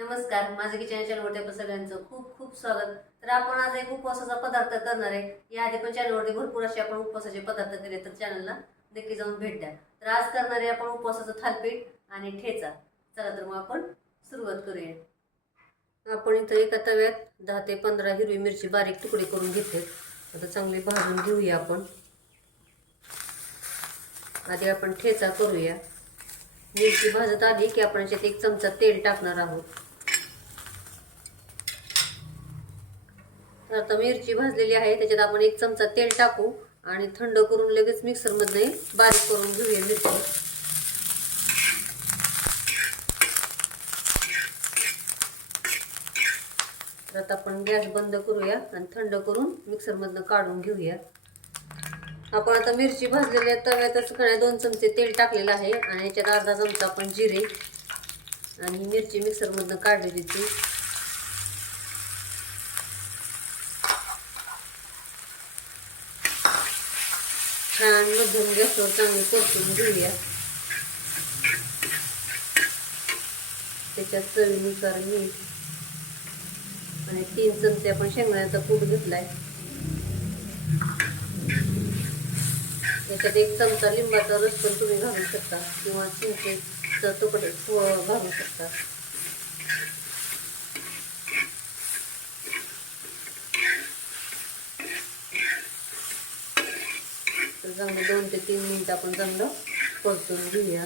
नमस्कार माझ्या किचन चॅनलवरती आपण सगळ्यांचं खूप खूप स्वागत. तर आपण आज एक उपवासाचा पदार्थ करणार आहे. याआधी पण चॅनलवरती भरपूर असे आपण उपवासाचे पदार्थ केले तर चॅनलला नक्की जाऊन भेट द्या. तर आज करणार आहे आपण उपवासाचं थालपीठ आणि ठेचा. चला तर मग आपण सुरुवात करूया. आपण इथं एका तव्यात दहा ते पंधरा हिरवी मिरची बारीक तुकडे करून घेते आता चांगले भाजून घेऊया आपण. आधी आपण ठेचा करूया. मिरची भाजत आली की आपण याच्यात एक चमचा तेल टाकणार आहोत. तर आता मिरची भाजलेली आहे त्याच्यात आपण एक चमचा तेल टाकू आणि थंड करून लगेच मिक्सरमध्ये बारीक करून घेऊया मिरची. तर आता आपण गॅस बंद करूया आणि थंड करून मिक्सरमधनं काढून घेऊया. आपण आता मिरची भाजलेल्या तव्यातच काय दोन चमचे तेल टाकलेलं आहे आणि याच्यात अर्धा चमचा आपण जिरे आणि मिरची मिक्सरमधनं काढलेली ती. छान मध्यम गॅसवर चांगली परतून घेऊया. त्याच्यात चवीनुसार मीठ आणि तीन चमचे आपण शेंगदाण्याचा कूट घेतलाय. याच्यात एक चमचा लिंबाचा रस पण तुम्ही घालू शकता किंवा चिंचेचा तुकडे थोडं हो, घालू शकता. असं चांगलं दोन ते तीन मिनिट आपण चांगलं परतून घेऊया.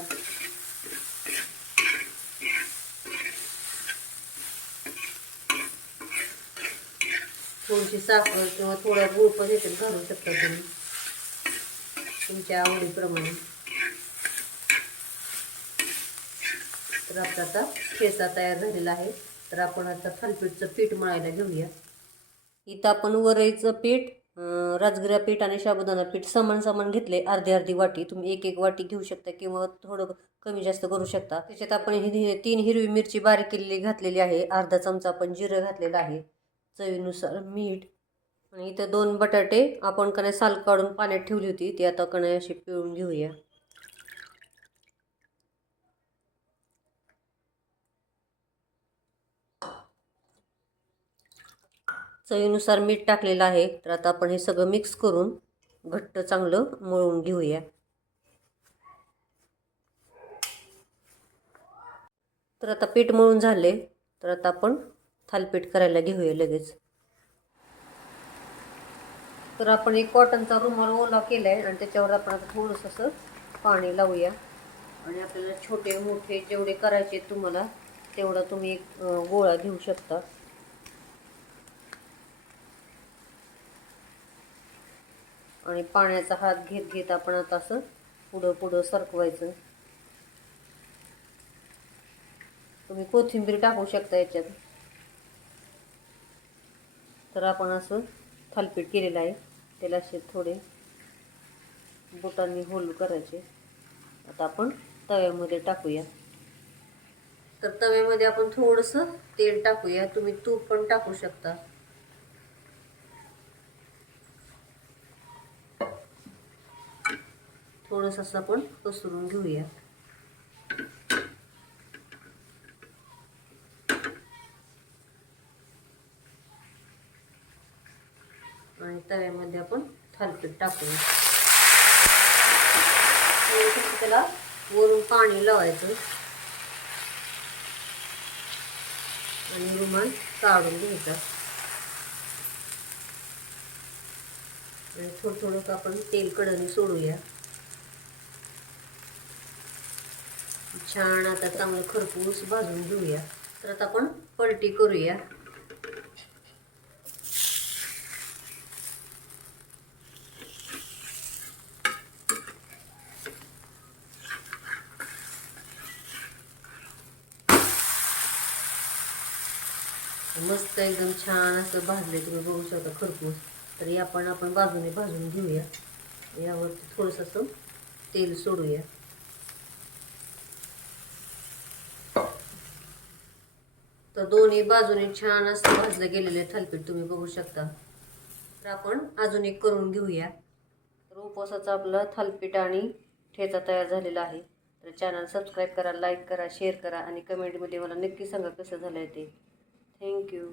थोडीशी साखर किंवा थोडा गुळ पण याच्यात घालू शकता तुम्ही तुमच्या आवडीप्रमाणे. तर आपला आता ठेचा तयार झालेला आहे. तर आपण आता थालपीठचं पीठ मळायला घेऊया. इथं आपण वरईचं पीठ राजगिरा पीठ आणि साबुदाणा पीठ समान समान घेतले अर्धी अर्धी वाटी. तुम्ही एक एक वाटी घेऊ शकता किंवा थोडं कमी जास्त करू शकता. त्याच्यात आपण ही तीन हिरवी मिरची बारीक केलेली घातलेली आहे. अर्धा चमचा आपण जिरं घातलेलं आहे चवीनुसार मीठ. आणि इथं दोन बटाटे आपण कणे साल काढून पाण्यात ठेवली होती. ती आता कणे अशी पिळून घेऊया. चवीनुसार मीठ टाकलेलं आहे. तर आता आपण हे सगळं मिक्स करून घट्ट चांगलं मळून घेऊया. तर आता पीठ मळून झाले. तर आता आपण थालपीठ करायला घेऊया लगेच. तर आपण एक कॉटनचा रुमाल ओला केला आहे आणि त्याच्यावर आपण आता थोडंसं असं पाणी लावूया. आणि आपल्याला छोटे मोठे जेवढे करायचे तुम्हाला तेवढा तुम्ही एक गोळा घेऊ शकता. आणि पाण्याचा हात घेत घेत आपण आता असं पुढं पुढं सरकवायचं. तुम्ही कोथिंबीर टाकू शकता याच्यात. तर आपण असं थालपीठ केलेलं आहे. त्याला असे थोडे बोटांनी होल करायचे. आता आपण तव्यामध्ये टाकूया. तर तव्यामध्ये आपण थोडंसं तेल टाकूया. तुम्ही तूप पण टाकू शकता. थोडंसं असं आपण पसरून घेऊया. आणि तव्यामध्ये आपण थालपीठ टाकूया. त्याला वरून पाणी लावायचं. आणि रुमाल काढून घ्यायचा. आणि थोडं थोडं आपण तेल कडणी सोडूया. छान आता चांगलं खरपूस भाजून घेऊया. तर आता आपण पलटी करूया. मस्त एकदम छान असं भाजले तुम्ही बघू शकता खरपूस. तर या पण आपण बाजूने भाजून घेऊया. यावरती थोडंसं असं तेल सोडूया. तर दोन्ही बाजूने छान असं भाजलं गेलेलं थालपीठ तुम्ही बघू शकता. तर आपण अजून एक करून घेऊया. तर उपवासाचा आपला थालपीठ आणि ठेचा तयार झालेला आहे. तर चॅनल सबस्क्राईब करा लाईक करा शेअर करा आणि कमेंटमध्ये मला नक्की सांगा कसं झालं आहे ते थँक्यू